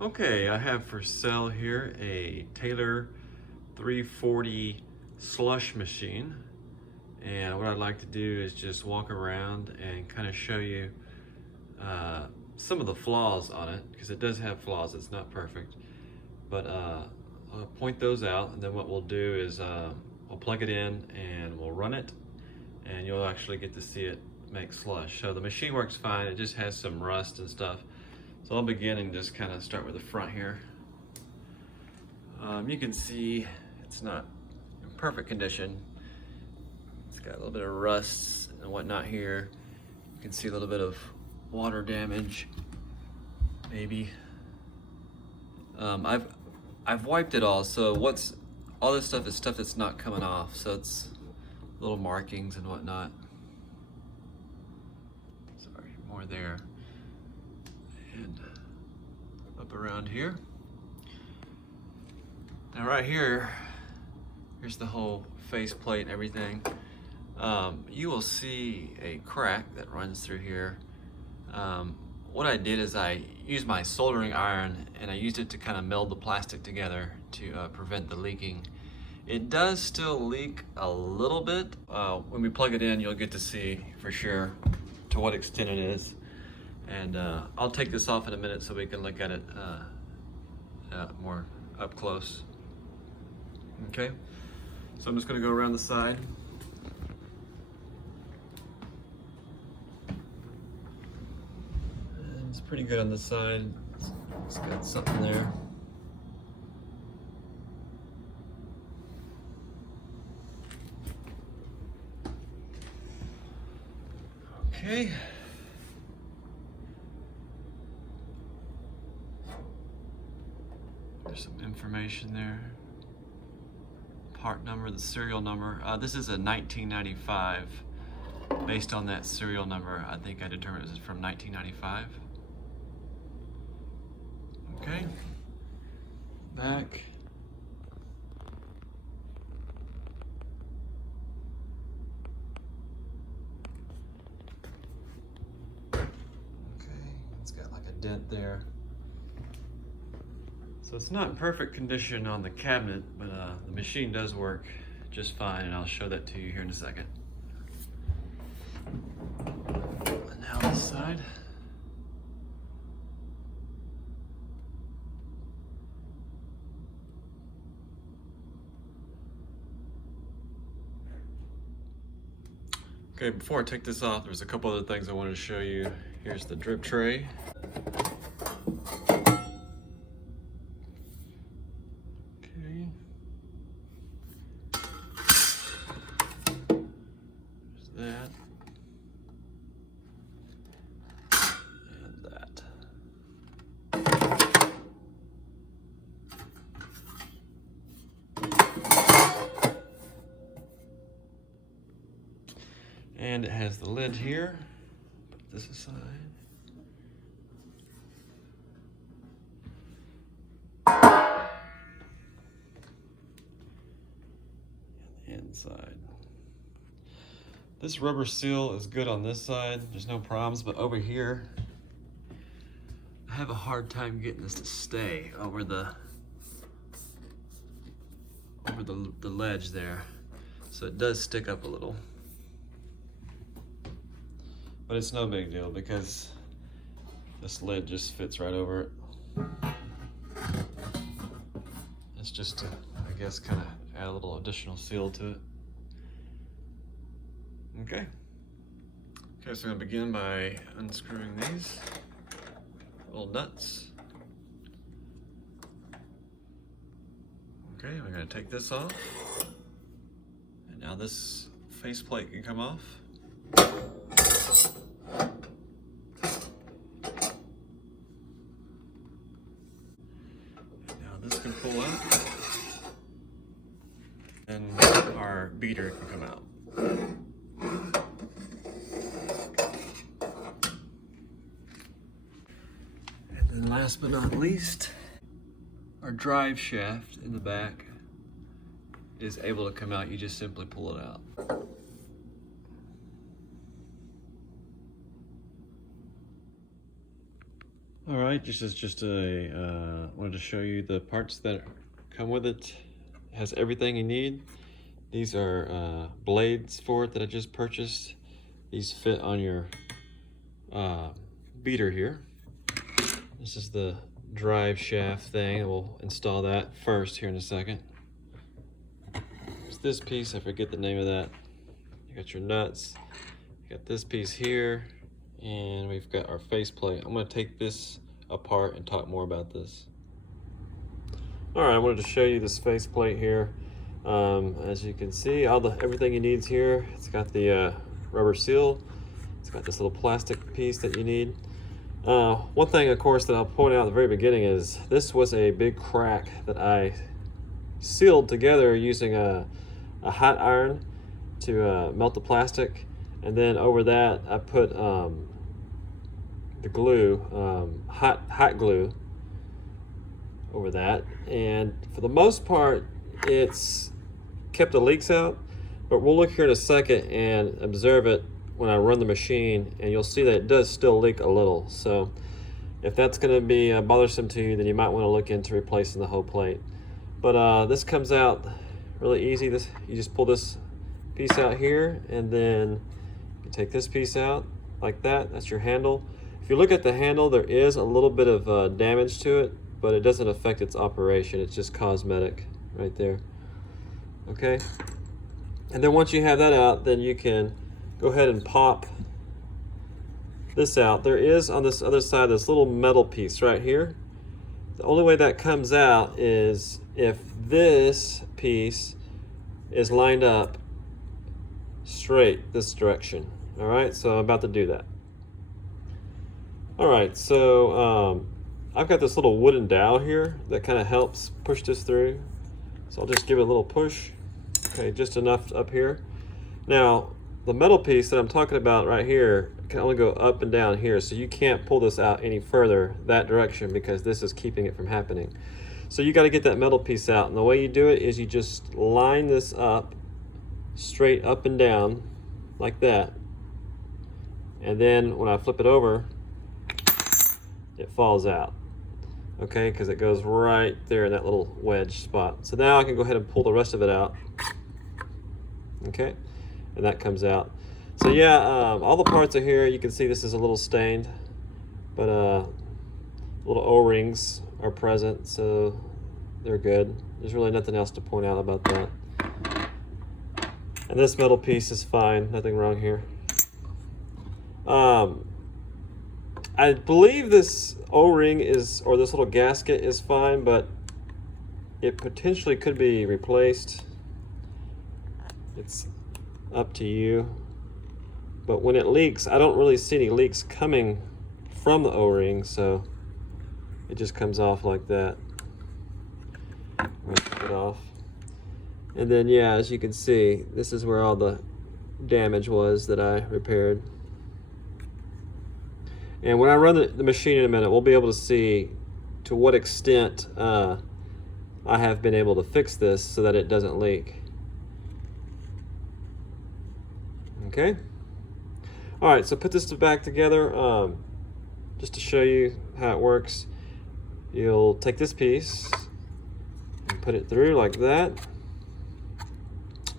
Okay, I have for sale here a Taylor 340 slush machine. And what I'd like to do is just walk around and kind of show you some of the flaws on it, because it does have flaws, it's not perfect. But I'll point those out, and then what we'll do is I'll plug it in and we'll run it, and you'll actually get to see it make slush. So the machine works fine, it just has some rust and stuff. So I'll begin and just kind of start with the front here. You can see it's not in perfect condition. It's got a little bit of rust and whatnot here. You can see a little bit of water damage, maybe. I've wiped it all, so all this stuff is stuff that's not coming off, so it's little markings and whatnot. Sorry, more there. And up around here. Now right here, here's the whole face plate and everything. You will see a crack that runs through here. What I did is I used my soldering iron and I used it to kind of meld the plastic together to prevent the leaking. It does still leak a little bit. When we plug it in, you'll get to see for sure to what extent it is. And I'll take this off in a minute so we can look at it more up close. Okay, so I'm just gonna go around the side. And it's pretty good on the side. It's got something there. Okay. There's some information there. Part number, the serial number. This is a 1995. Based on that serial number, I think I determined it was from 1995. Okay. Back. Okay, it's got like a dent there. So it's not in perfect condition on the cabinet, but the machine does work just fine, and I'll show that to you here in a second. And now this side. Okay, before I take this off, there's a couple other things I wanted to show you. Here's the drip tray. That and that. And it has the lid here. Put this aside. And the inside. This rubber seal is good on this side, there's no problems, but over here, I have a hard time getting this to stay over the ledge there. So it does stick up a little. But it's no big deal because this lid just fits right over it. It's just to, I guess, kind of add a little additional seal to it. Okay, so I'm going to begin by unscrewing these little nuts. Okay, we're going to take this off. And now this faceplate can come off. And now this can pull out. And our beater can come out. And last but not least, our drive shaft in the back is able to come out. You just simply pull it out. All right, wanted to show you the parts that come with it. It has everything you need. These are blades for it that I just purchased. These fit on your beater here. This is the drive shaft thing. We'll install that first here in a second. It's this piece, I forget the name of that. You got your nuts. You got this piece here, and we've got our faceplate. I'm going to take this apart and talk more about this. All right, I wanted to show you this faceplate here. As you can see, everything you need is here. It's got the rubber seal. It's got this little plastic piece that you need. One thing, of course, that I'll point out at the very beginning is this was a big crack that I sealed together using a hot iron to melt the plastic, and then over that I put the glue, hot glue over that, and for the most part it's kept the leaks out, but we'll look here in a second and observe it when I run the machine, and you'll see that it does still leak a little. So if that's going to be bothersome to you, then you might want to look into replacing the whole plate. But this comes out really easy. You just pull this piece out here, and then you take this piece out like that. That's your handle. If you look at the handle, there is a little bit of damage to it, but it doesn't affect its operation. It's just cosmetic right there. Okay, and then once you have that out, then you can go ahead and pop this out. There is on this other side this little metal piece right here. The only way that comes out is if this piece is lined up straight this direction. All right, so I'm about to do that. All right, so I've got this little wooden dowel here that kind of helps push this through. So I'll just give it a little push. Okay, just enough up here. Now, the metal piece that I'm talking about right here can only go up and down here, so you can't pull this out any further that direction because this is keeping it from happening. So you got to get that metal piece out, and the way you do it is you just line this up straight up and down like that, and then when I flip it over, it falls out. Okay, because it goes right there in that little wedge spot. So now I can go ahead and pull the rest of it out. Okay, and that comes out. So yeah, all the parts are here. You can see this is a little stained, but little O-rings are present, so they're good. There's really nothing else to point out about that. And this metal piece is fine, nothing wrong here. I believe this O-ring or this little gasket is fine, but it potentially could be replaced. It's up to you. But when it leaks, I don't really see any leaks coming from the O-ring, so it just comes off like that. Take it off. And then, yeah, as you can see, this is where all the damage was that I repaired. And when I run the machine in a minute, we'll be able to see to what extent I have been able to fix this so that it doesn't leak. Okay. All right, so put this back together just to show you how it works. You'll take this piece and put it through like that.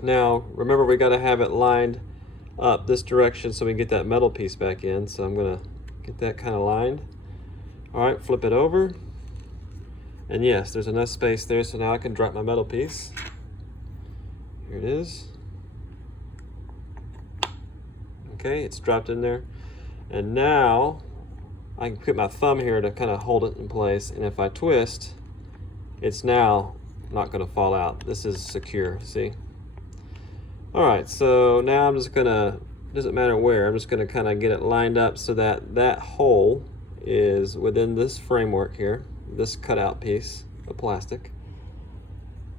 Now, remember, we got to have it lined up this direction so we can get that metal piece back in. So I'm going to get that kind of lined. All right, flip it over. And yes, there's enough space there, so now I can drop my metal piece. Here it is. Okay, it's dropped in there. And now I can put my thumb here to kind of hold it in place, and if I twist, it's now not going to fall out. This is secure, see? All right, so now I'm just gonna, doesn't matter where, I'm just gonna kind of get it lined up so that that hole is within this framework here, this cutout piece of plastic.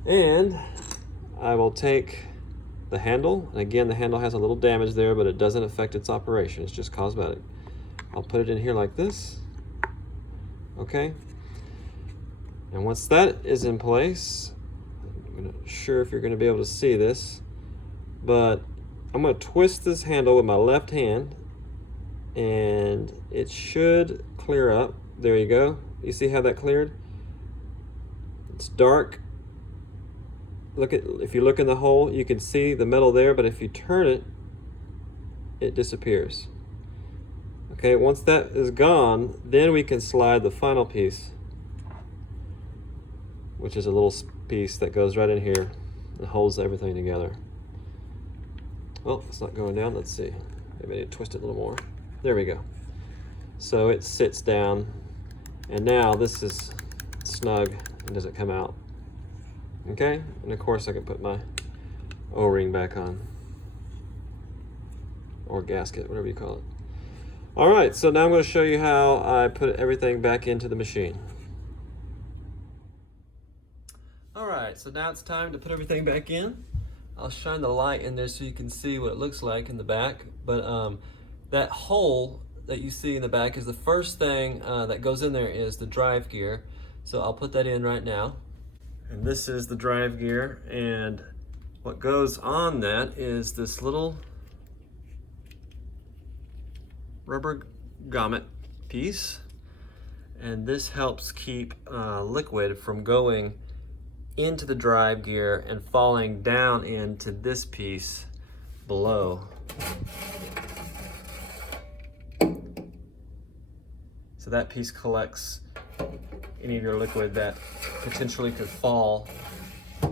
And I will take the handle, and again, the handle has a little damage there, but it doesn't affect its operation, it's just cosmetic. I'll put it in here like this, okay? And once that is in place, I'm not sure if you're gonna be able to see this, but I'm going to twist this handle with my left hand, and it should clear up There you go. You see how that cleared? It's dark. If you look in the hole, you can see the metal there, but if you turn it, it disappears. Okay, once that is gone, then we can slide the final piece, which is a little piece that goes right in here and holds everything together. Oh, it's not going down. Let's see. Maybe I need to twist it a little more. There we go. So it sits down, and now this is snug and doesn't come out. Okay, and of course I can put my O-ring back on, or gasket, whatever you call it. All right, so now I'm going to show you how I put everything back into the machine. All right, so now it's time to put everything back in. I'll shine the light in there so you can see what it looks like in the back. But that hole that you see in the back is the first thing that goes in there is the drive gear. So I'll put that in right now. And this is the drive gear, and what goes on that is this little rubber grommet piece, and this helps keep liquid from going into the drive gear and falling down into this piece below. So that piece collects any of your liquid that potentially could fall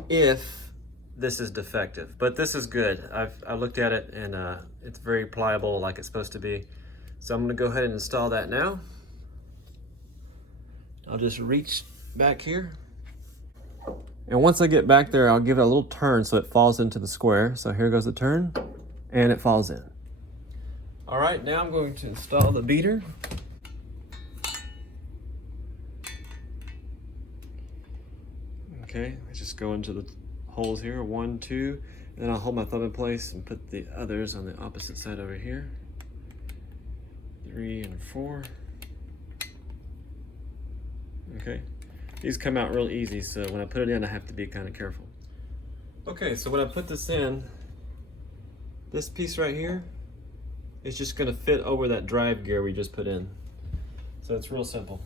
if this is defective. But this is good. I looked at it, and it's very pliable like it's supposed to be. So I'm going to go ahead and install that now. I'll just reach back here. And once I get back there, I'll give it a little turn so it falls into the square. So here goes the turn, and it falls in. All right, now I'm going to install the beater. Okay, I just go into the holes here, 1, 2, and then I'll hold my thumb in place and put the others on the opposite side over here. 3 and 4. Okay, these come out real easy, so when I put it in, I have to be kind of careful. Okay, so when I put this in, this piece right here is just going to fit over that drive gear we just put in. So it's real simple.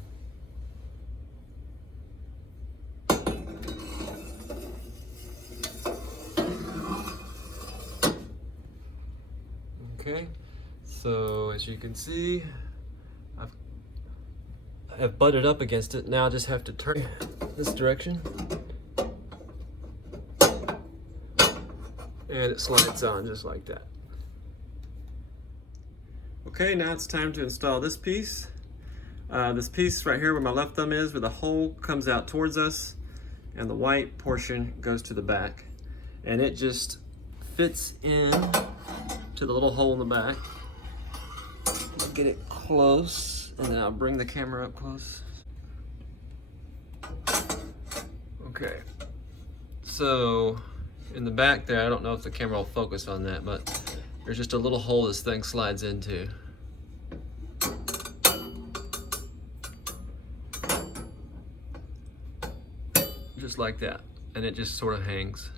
Okay, so as you can see, I've butted up against it. Now I just have to turn this direction, and it slides on just like that. Okay, now it's time to install this piece. This piece right here where my left thumb is, where the hole comes out towards us, and the white portion goes to the back, and it just fits in to the little hole in the back. Get it close, and then I'll bring the camera up close. Okay, so in the back there, I don't know if the camera will focus on that, but there's just a little hole this thing slides into. Just like that, and it just sort of hangs.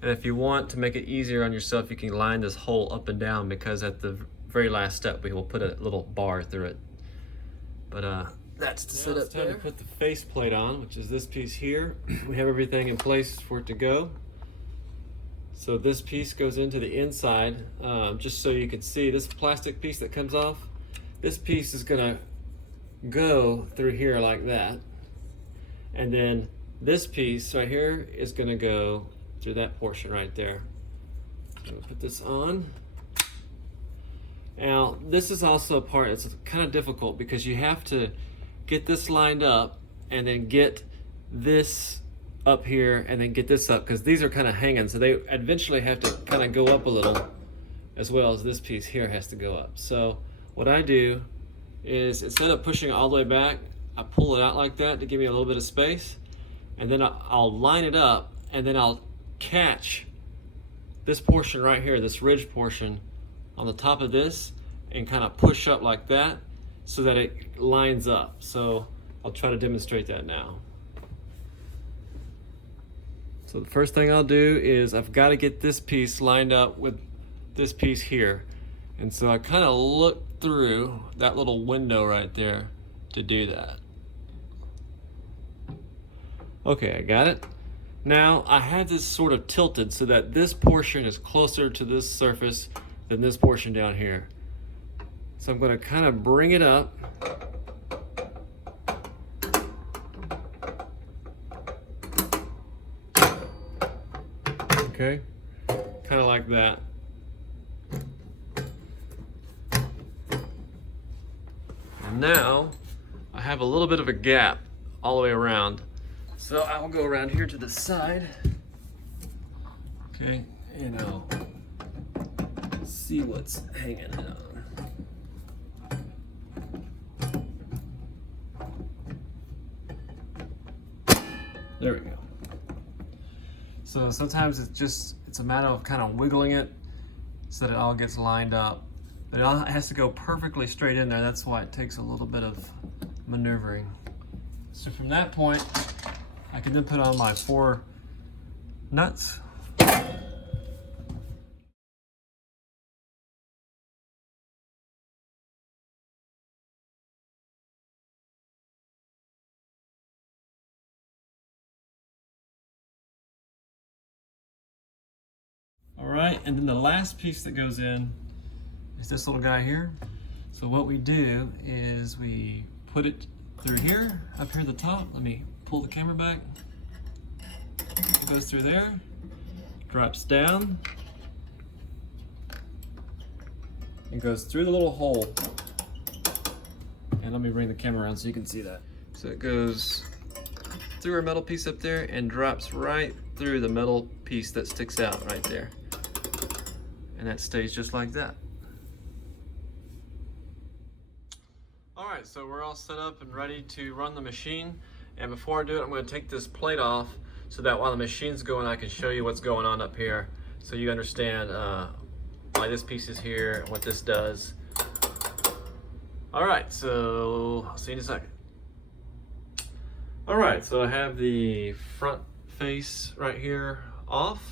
And if you want to make it easier on yourself, you can line this hole up and down, because at the very last step we will put a little bar through it. But that's the setup there. It's time to put the face plate on, which is this piece here. We have everything in place for it to go. So this piece goes into the inside. Just so you can see, this plastic piece that comes off, this piece is gonna go through here like that. And then this piece right here is gonna go through that portion right there. So we'll put this on. Now, this is also a part that's kind of difficult, because you have to get this lined up and then get this up here and then get this up, because these are kind of hanging, so they eventually have to kind of go up a little, as well as this piece here has to go up. So what I do is, instead of pushing it all the way back, I pull it out like that to give me a little bit of space, and then I'll line it up, and then I'll catch this portion right here, this ridge portion, on the top of this, and kind of push up like that so that it lines up. So I'll try to demonstrate that now. So the first thing I'll do is, I've got to get this piece lined up with this piece here. And so I kind of look through that little window right there to do that. Okay, I got it. Now I have this sort of tilted so that this portion is closer to this surface than this portion down here. So I'm going to kind of bring it up. Okay, kind of like that. And now I have a little bit of a gap all the way around. So I'll go around here to the side. Okay, and I'll see what's hanging on. There we go. So sometimes it's a matter of kind of wiggling it so that it all gets lined up. But it all has to go perfectly straight in there. That's why it takes a little bit of maneuvering. So from that point, I can then put on my 4 nuts. All right, and then the last piece that goes in is this little guy here. So what we do is we put it through here, up here at the top. Let me pull the camera back. It goes through there, drops down, and goes through the little hole. And let me bring the camera around so you can see that. So it goes through our metal piece up there and drops right through the metal piece that sticks out right there. And that stays just like that. All right, so we're all set up and ready to run the machine. And before I do it, I'm going to take this plate off so that while the machine's going, I can show you what's going on up here so you understand why this piece is here and what this does. All right, so I'll see you in a second. All right, so I have the front face right here off,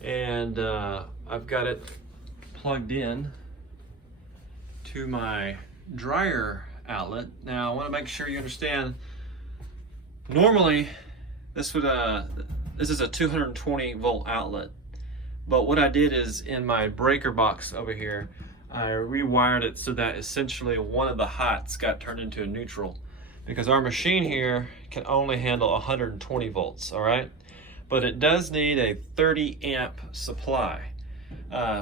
and I've got it plugged in to my dryer outlet. Now I want to make sure you understand, normally this is a 220 volt outlet, but what I did is in my breaker box over here, I rewired it so that essentially one of the hots got turned into a neutral, because our machine here can only handle 120 volts, all right? But it does need a 30 amp supply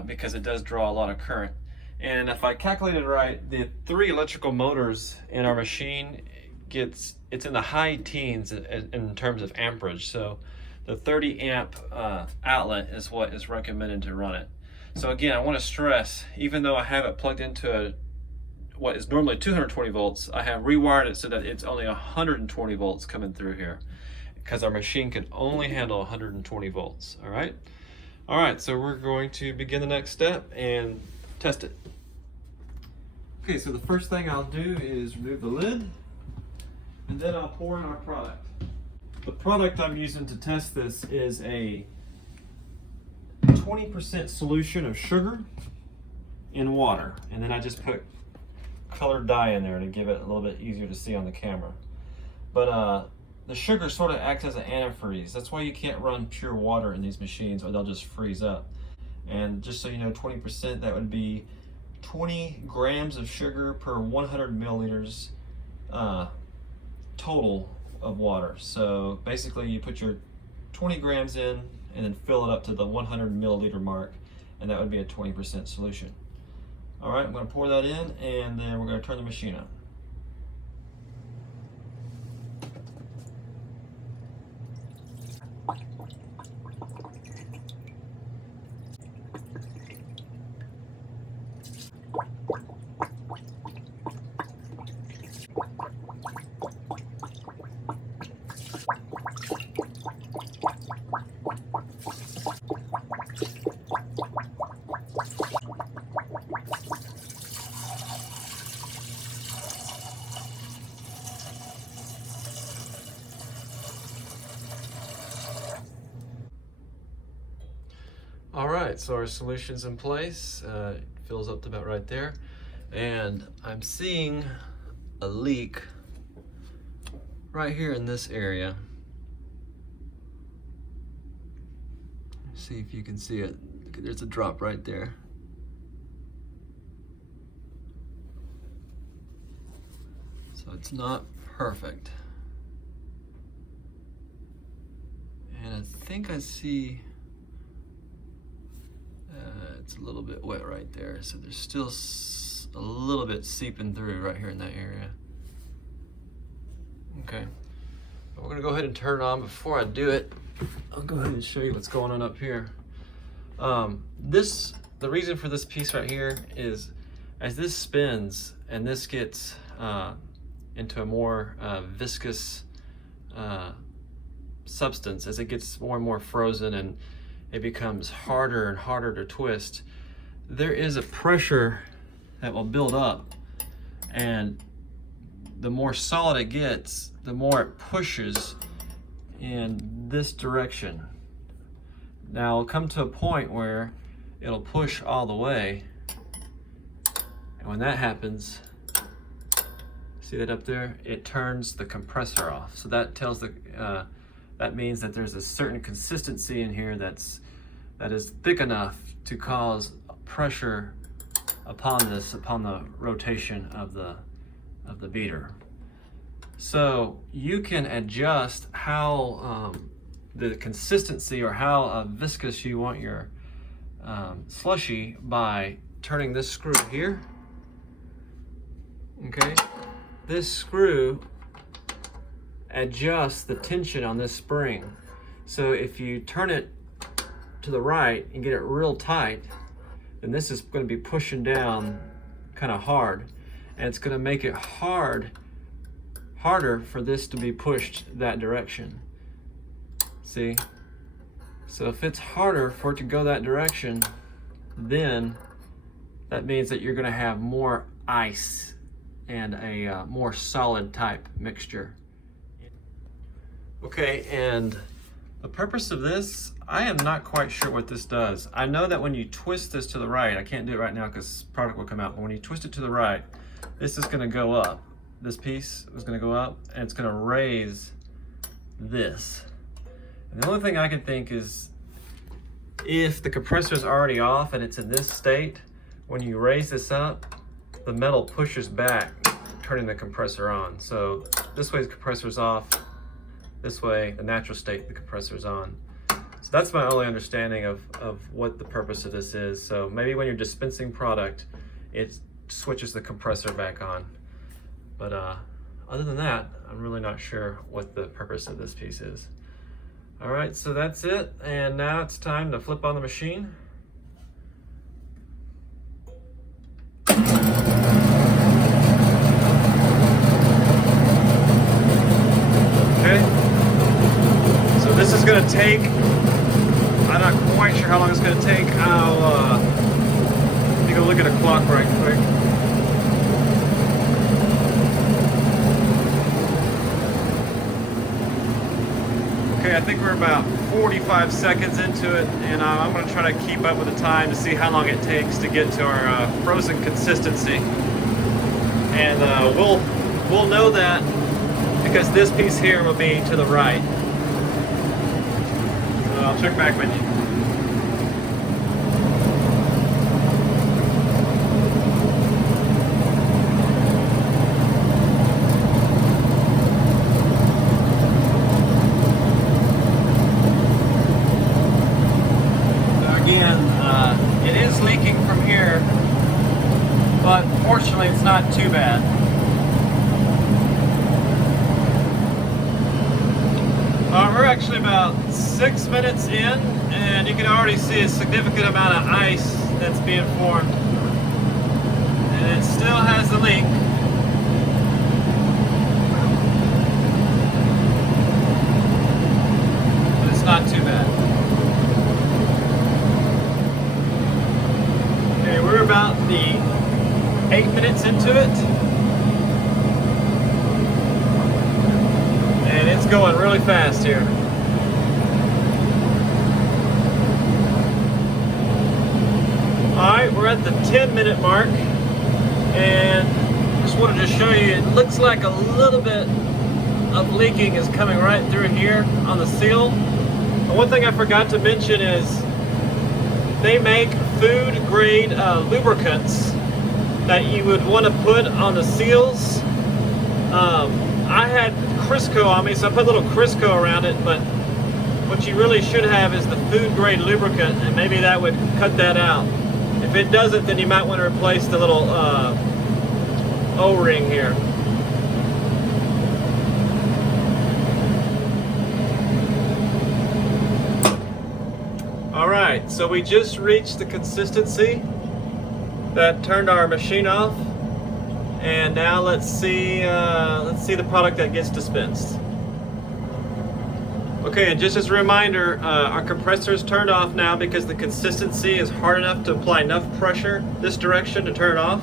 because it does draw a lot of current. And if I calculated right, the 3 electrical motors in our machine it's in the high teens in terms of amperage. So the 30 amp outlet is what is recommended to run it. So again, I want to stress, even though I have it plugged into what is normally 220 volts, I have rewired it so that it's only 120 volts coming through here, because our machine can only handle 120 volts, all right? All right, so we're going to begin the next step and test it. Okay, so the first thing I'll do is remove the lid, and then I'll pour in our product. The product I'm using to test this is a 20% solution of sugar in water, and then I just put colored dye in there to give it a little bit easier to see on the camera. But the sugar sort of acts as an antifreeze. That's why you can't run pure water in these machines or they'll just freeze up. And just so you know, 20%, that would be 20 grams of sugar per 100 milliliters total of water. So basically you put your 20 grams in and then fill it up to the 100 milliliter mark, and that would be a 20% solution. All right, I'm going to pour that in, and then we're going to turn the machine on. All right, so our solution's in place. It fills up to about right there. And I'm seeing a leak right here in this area. See if you can see it. There's a drop right there. So it's not perfect. And I think I see it's a little bit wet right there. So there's still a little bit seeping through right here in that area. Okay, we're gonna go ahead and turn it on. Before I do it, I'll go ahead and show you what's going on up here. The reason for this piece right here is as this spins and this gets into a more viscous substance, as it gets more and more frozen and it becomes harder and harder to twist, there is a pressure that will build up, and the more solid it gets, the more it pushes in this direction. Now it'll come to a point where it'll push all the way, and when that happens, see that up there? It turns the compressor off. So that tells that means that there's a certain consistency in here that is thick enough to cause pressure upon the rotation of the beater. So you can adjust how the consistency or how viscous you want your slushy by turning this screw here. Okay, this screw adjusts the tension on this spring. So if you turn it to the right and get it real tight, then this is going to be pushing down kind of hard, and it's going to make it harder for this to be pushed that direction. See? So if it's harder for it to go that direction, then that means that you're going to have more ice and a more solid type mixture. Okay, and the purpose of this, I am not quite sure what this does. I know that when you twist this to the right, I can't do it right now because product will come out, but when you twist it to the right, this is going to go up. This piece is going to go up, and it's going to raise this. And the only thing I can think is if the compressor is already off and it's in this state, when you raise this up, the metal pushes back, turning the compressor on. So this way the compressor is off, this way, the natural state, the compressor is on. So that's my only understanding of what the purpose of this is. So maybe when you're dispensing product, it switches the compressor back on. But other than that, I'm really not sure what the purpose of this piece is. All right, so that's it. And now it's time to flip on the machine. Okay. So this is going to take, I'm not quite sure how long it's going to take. I'll let me go look at a clock right quick. Okay, I think we're about 45 seconds into it, and I'm going to try to keep up with the time to see how long it takes to get to our frozen consistency. And we'll know that because this piece here will be to the right. So I'll check back with you. It is leaking from here, but fortunately it's not too bad. We're actually about 6 minutes in, and you can already see a significant amount of ice that's being formed. And it still has the leak. But it's not too bad. Okay, we're about the 8 minutes into it. And it's going really fast here. Alright, we're at the 10-minute mark. And just wanted to show you, it looks like a little bit of leaking is coming right through here on the seal. And one thing I forgot to mention is they make food grade lubricants that you would want to put on the seals. I had Crisco on me, so I put a little Crisco around it, but what you really should have is the food grade lubricant, and maybe that would cut that out. If it doesn't, then you might want to replace the little O-ring here. Alright, so we just reached the consistency that turned our machine off, and now let's see the product that gets dispensed. Okay, and just as a reminder, our compressor is turned off now because the consistency is hard enough to apply enough pressure this direction to turn it off.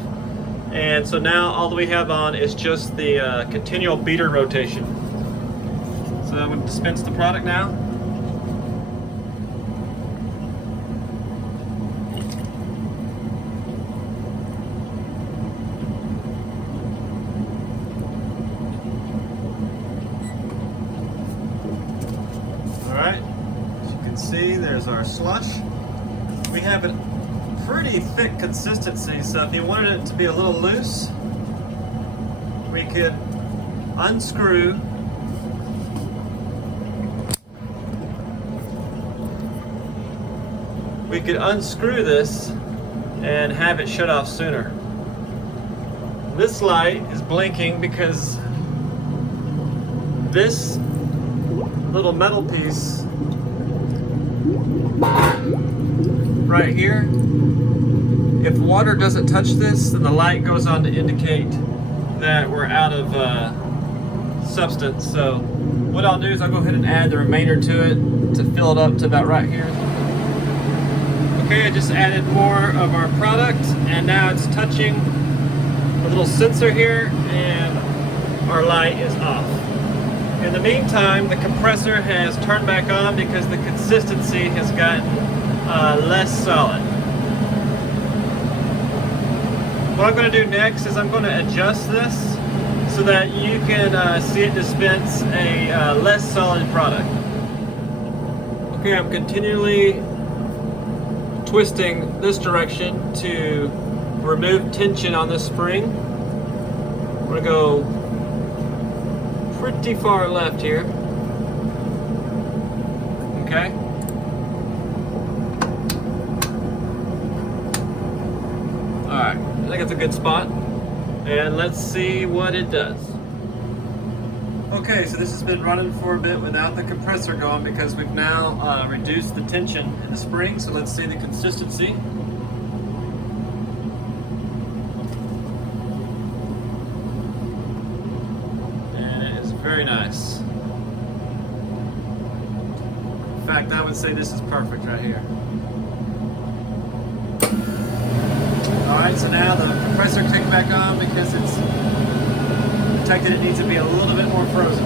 And so now all that we have on is just the continual beater rotation. So I'm going to dispense the product now. Alright, as you can see, there's our slush. We have a pretty thick consistency, so if you wanted it to be a little loose, we could unscrew this and have it shut off sooner. This light is blinking because this little metal piece right here, if water doesn't touch this, then the light goes on to indicate that we're out of substance. So what I'll do is I'll go ahead and add the remainder to it to fill it up to about right here. Okay, I just added more of our product, and now it's touching a little sensor here, and our light is off. In the meantime, the compressor has turned back on because the consistency has gotten less solid. What I'm going to do next is I'm going to adjust this so that you can see it dispense a less solid product. Okay, I'm continually twisting this direction to remove tension on this spring. I'm going to go pretty far left here. Okay. Alright, I think it's a good spot. And let's see what it does. Okay, so this has been running for a bit without the compressor going because we've now reduced the tension in the spring. So let's see the consistency. Very nice. In fact, I would say this is perfect right here. Alright, so now the compressor kicked back on because it's detected it needs to be a little bit more frozen.